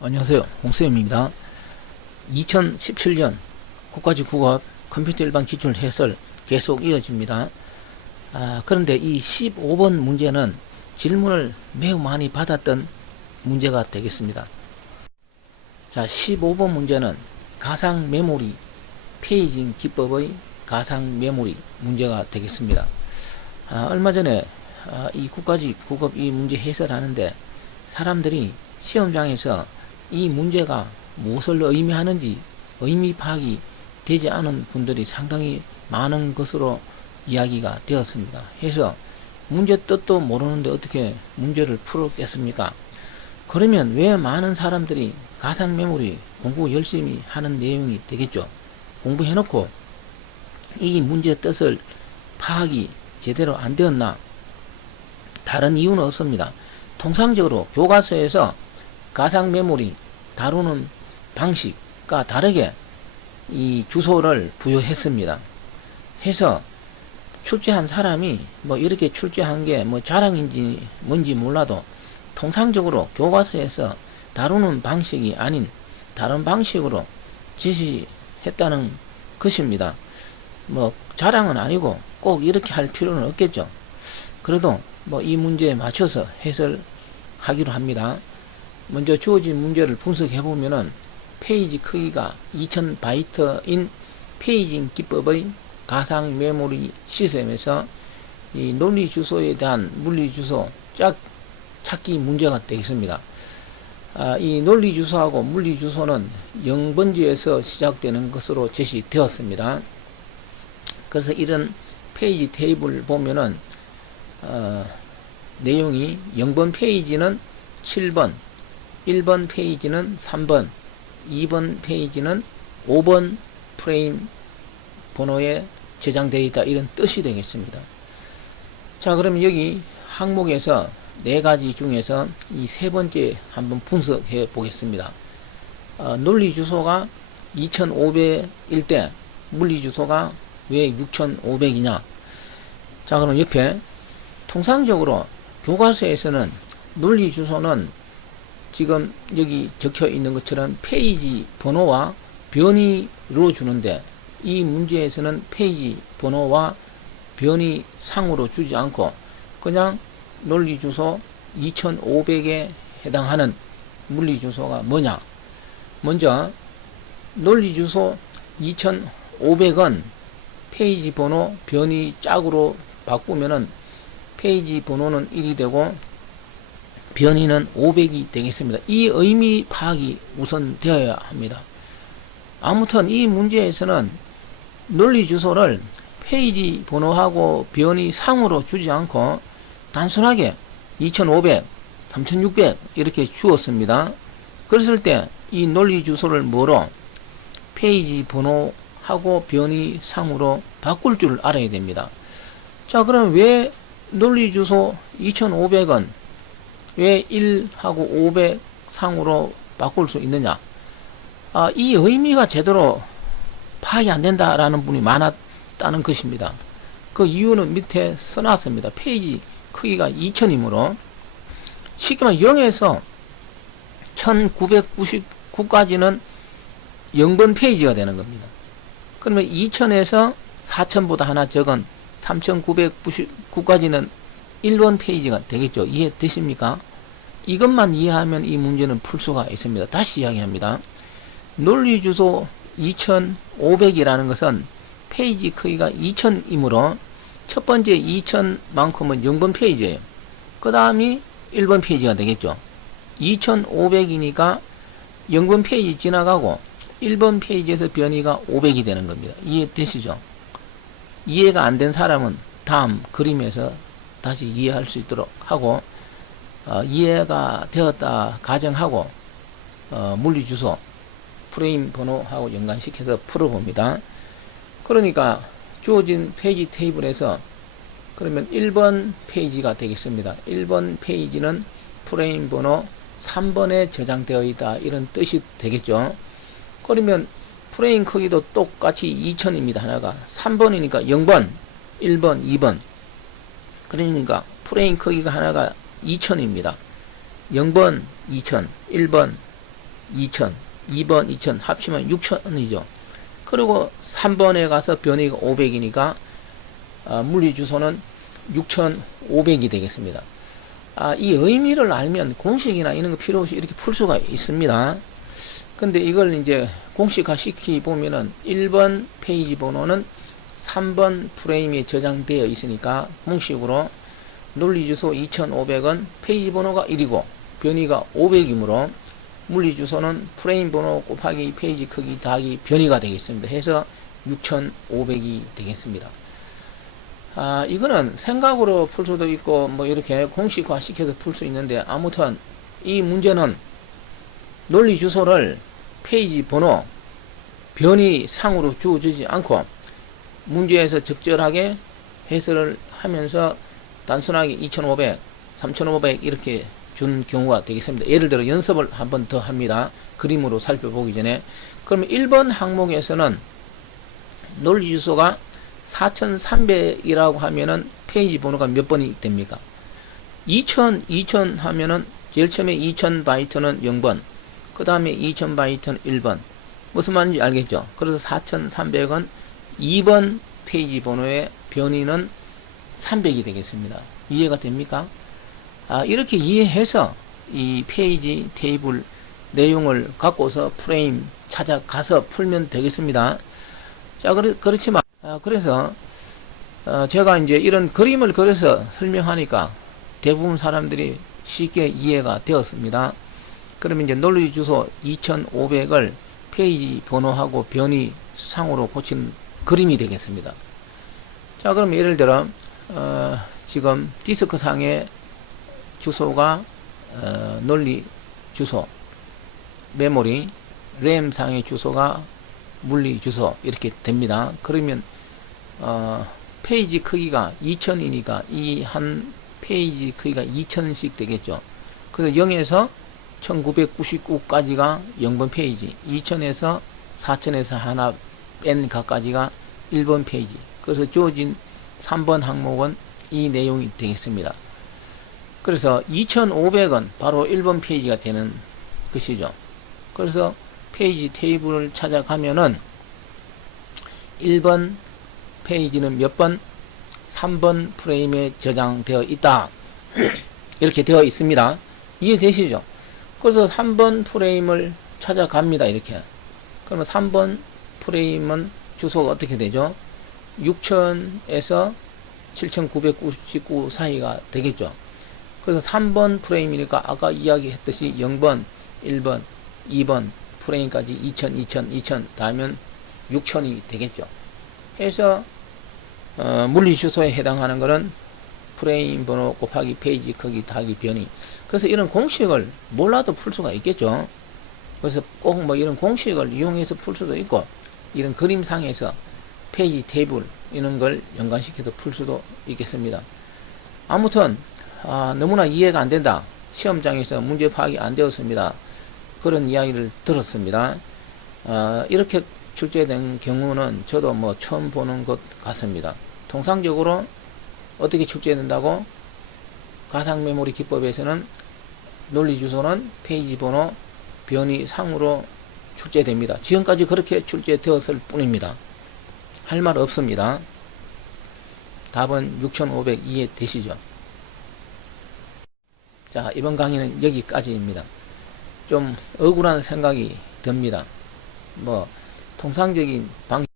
안녕하세요. 홍수영입니다. 2017년 국가직 국업 컴퓨터 일반 기출 해설 계속 이어집니다. 그런데 이 15번 문제는 질문을 매우 많이 받았던 문제가 되겠습니다. 자, 15번 문제는 가상 메모리 페이징 기법의 가상 메모리 문제가 되겠습니다. 얼마 전에 이 국가직 국업 이 문제 해설하는데 사람들이 시험장에서 이 문제가 무엇을 의미하는지 의미 파악이 되지 않은 분들이 상당히 많은 것으로 이야기가 되었습니다. 그래서 문제 뜻도 모르는데 어떻게 문제를 풀었겠습니까? 그러면 왜 많은 사람들이 가상 메모리 공부 열심히 하는 내용이 되겠죠? 공부해놓고 이 문제 뜻을 파악이 제대로 안 되었나? 다른 이유는 없습니다. 통상적으로 교과서에서 가상 메모리 다루는 방식과 다르게 이 주소를 부여했습니다. 해서 출제한 사람이 뭐 이렇게 출제한 게 뭐 자랑인지 뭔지 몰라도 통상적으로 교과서에서 다루는 방식이 아닌 다른 방식으로 제시했다는 것입니다. 뭐 자랑은 아니고 꼭 이렇게 할 필요는 없겠죠. 그래도 뭐 이 문제에 맞춰서 해설하기로 합니다. 먼저 주어진 문제를 분석해 보면은 페이지 크기가 2000바이트인 페이징 기법의 가상 메모리 시스템에서 이 논리 주소에 대한 물리 주소 찾기 문제가 되겠습니다. 이 논리 주소하고 물리 주소는 0번지에서 시작되는 것으로 제시되었습니다. 그래서 이런 페이지 테이블 보면은 내용이 0번 페이지는 7번, 1번 페이지는 3번, 2번 페이지는 5번 프레임 번호에 저장되어 있다, 이런 뜻이 되겠습니다. 자, 그러면 여기 항목에서 네 가지 중에서 이 세 번째 한번 분석해 보겠습니다. 논리 주소가 2500일 때 물리 주소가 왜 6500이냐? 자, 그럼 옆에 통상적으로 교과서에서는 논리 주소는 지금 여기 적혀 있는 것처럼 페이지 번호와 변이로 주는데 이 문제에서는 페이지 번호와 변이 상으로 주지 않고 그냥 논리 주소 2500에 해당하는 물리 주소가 뭐냐? 먼저 논리 주소 2500은 페이지 번호 변이 짝으로 바꾸면은 페이지 번호는 1이 되고 변이는 500이 되겠습니다. 이 의미 파악이 우선 되어야 합니다. 아무튼 이 문제에서는 논리 주소를 페이지 번호하고 변이 상으로 주지 않고 단순하게 2500, 3600 이렇게 주었습니다. 그랬을 때 이 논리 주소를 뭐로? 페이지 번호하고 변이 상으로 바꿀 줄 알아야 됩니다. 자, 그럼 왜 논리 주소 2500은 왜 1하고 500 상으로 바꿀 수 있느냐? 이 의미가 제대로 파악이 안 된다라는 분이 많았다는 것입니다. 그 이유는 밑에 써놨습니다. 페이지 크기가 2000이므로 쉽게 말해 0에서 1999까지는 0번 페이지가 되는 겁니다. 그러면 2000에서 4000보다 하나 적은 3999까지는 1번 페이지가 되겠죠. 이해되십니까? 이것만 이해하면 이 문제는 풀 수가 있습니다. 다시 이야기합니다. 논리 주소 2500이라는 것은 페이지 크기가 2000이므로 첫 번째 2000만큼은 0번 페이지예요. 그 다음이 1번 페이지가 되겠죠. 2500이니까 0번 페이지 지나가고 1번 페이지에서 변이가 500이 되는 겁니다. 이해되시죠? 이해가 안 된 사람은 다음 그림에서 다시 이해할 수 있도록 하고 이해가 되었다 가정하고 물리 주소 프레임 번호하고 연관시켜서 풀어봅니다. 그러니까 주어진 페이지 테이블에서 그러면 1번 페이지가 되겠습니다. 1번 페이지는 프레임 번호 3번에 저장되어 있다, 이런 뜻이 되겠죠. 그러면 프레임 크기도 똑같이 2000입니다. 하나가 3번이니까 0번, 1번, 2번. 그러니까 프레임 크기가 하나가 2000입니다. 0번 2000, 1번 2000, 2번 2000 합치면 6000이죠. 그리고 3번에 가서 변이가 500이니까 물리 주소는 6500이 되겠습니다. 이 의미를 알면 공식이나 이런 거 필요 없이 이렇게 풀 수가 있습니다. 근데 이걸 이제 공식화 시키 보면은 1번 페이지 번호는 3번 프레임에 저장되어 있으니까 공식으로 논리주소 2500은 페이지 번호가 1이고 변이가 500이므로 물리주소는 프레임 번호 곱하기 페이지 크기 더하기 변이가 되겠습니다. 해서 6500이 되겠습니다. 이거는 생각으로 풀 수도 있고 뭐 이렇게 공식화 시켜서 풀 수 있는데, 아무튼 이 문제는 논리주소를 페이지 번호 변이 상으로 주어지지 않고 문제에서 적절하게 해설을 하면서 단순하게 2500, 3500 이렇게 준 경우가 되겠습니다. 예를 들어 연습을 한 번 더 합니다. 그림으로 살펴보기 전에. 그러면 1번 항목에서는 논리주소가 4300이라고 하면은 페이지 번호가 몇 번이 됩니까? 2000 하면은 제일 처음에 2000 바이트는 0번, 그 다음에 2000 바이트는 1번. 무슨 말인지 알겠죠? 그래서 4300은 2번 페이지 번호의 변이는 300이 되겠습니다. 이해가 됩니까? 이렇게 이해해서 이 페이지 테이블 내용을 갖고서 프레임 찾아가서 풀면 되겠습니다. 자, 그렇지만, 그래서, 제가 이제 이런 그림을 그려서 설명하니까 대부분 사람들이 쉽게 이해가 되었습니다. 그러면 이제 논리 주소 2500을 페이지 번호하고 변이 상으로 고친 그림이 되겠습니다. 자, 그럼 예를 들어, 지금 디스크 상의 주소가, 논리 주소, 메모리, 램 상의 주소가 물리 주소, 이렇게 됩니다. 그러면, 페이지 크기가 2000이니까 이 한 페이지 크기가 2000씩 되겠죠. 그래서 0에서 1999까지가 0번 페이지, 2000에서 4000에서 하나 n 가까지가 1번 페이지. 그래서 주어진 3번 항목은 이 내용이 되겠습니다. 그래서 2500은 바로 1번 페이지가 되는 것이죠. 그래서 페이지 테이블을 찾아가면은 1번 페이지는 몇 번? 3번 프레임에 저장되어 있다. 이렇게 되어 있습니다. 이해되시죠? 그래서 3번 프레임을 찾아갑니다. 이렇게. 그러면 3번 프레임은 주소가 어떻게 되죠? 6000에서 7999 사이가 되겠죠. 그래서 3번 프레임이니까 아까 이야기했듯이 0번, 1번, 2번 프레임까지 2000 다음은 6000이 되겠죠. 해서 물리 주소에 해당하는 것은 프레임 번호 곱하기 페이지 크기 더하기 변이. 그래서 이런 공식을 몰라도 풀 수가 있겠죠. 그래서 꼭 뭐 이런 공식을 이용해서 풀 수도 있고, 이런 그림상에서 페이지 테이블 이런 걸 연관시켜서 풀 수도 있겠습니다. 아무튼 너무나 이해가 안 된다, 시험장에서 문제 파악이 안 되었습니다, 그런 이야기를 들었습니다. 이렇게 출제된 경우는 저도 뭐 처음 보는 것 같습니다. 통상적으로 어떻게 출제된다고? 가상 메모리 기법에서는 논리 주소는 페이지 번호 변이 상으로 출제됩니다. 지금까지 그렇게 출제되었을 뿐입니다. 할 말 없습니다. 답은 6500 이해되시죠? 자, 이번 강의는 여기까지입니다. 좀 억울한 생각이 듭니다. 뭐 통상적인 방식